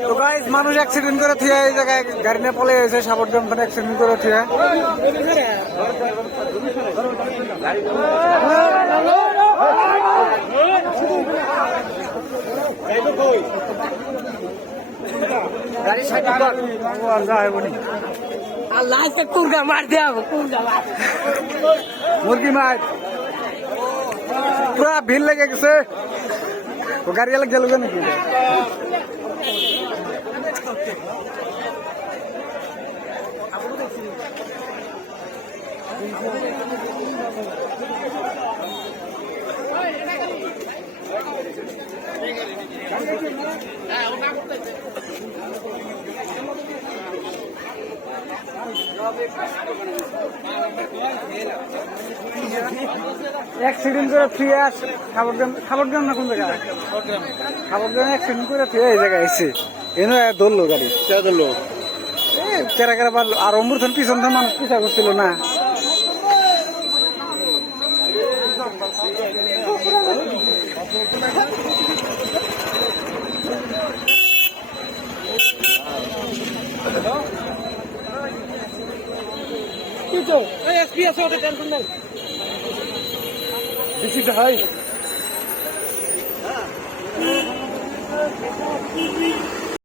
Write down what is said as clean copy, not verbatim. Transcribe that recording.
তো গাইস মানুষ অ্যাক্সিডেন্ট করে থিয়া এই জায়গায় গাড়ি নিয়ে পলে গেছে সাবরডাম মানে অ্যাক্সিডেন্ট করে থিয়া গাড়ি সাইড কর যায় বনি আল্লাহ কে কুরগা মার দেব কুরগা মার মুরগি মার পুরা ভিড় লেগে গেছে তো গাড়ি এলাকা গেল নাকি অ্যাক্সিডেন্ট করে ফিরে আস খাবারগ্রাম না কোন জায়গায় খাবারগ্রাম অ্যাক্সিডেন্ট করে ফিরে এই জায়গায় এসে এনে ধরলো গাড়ি ধরলো কেরা কেরা পারলো আর অমৃতন পিছন তো মানুষ পিছা করছিল না বেশি হয়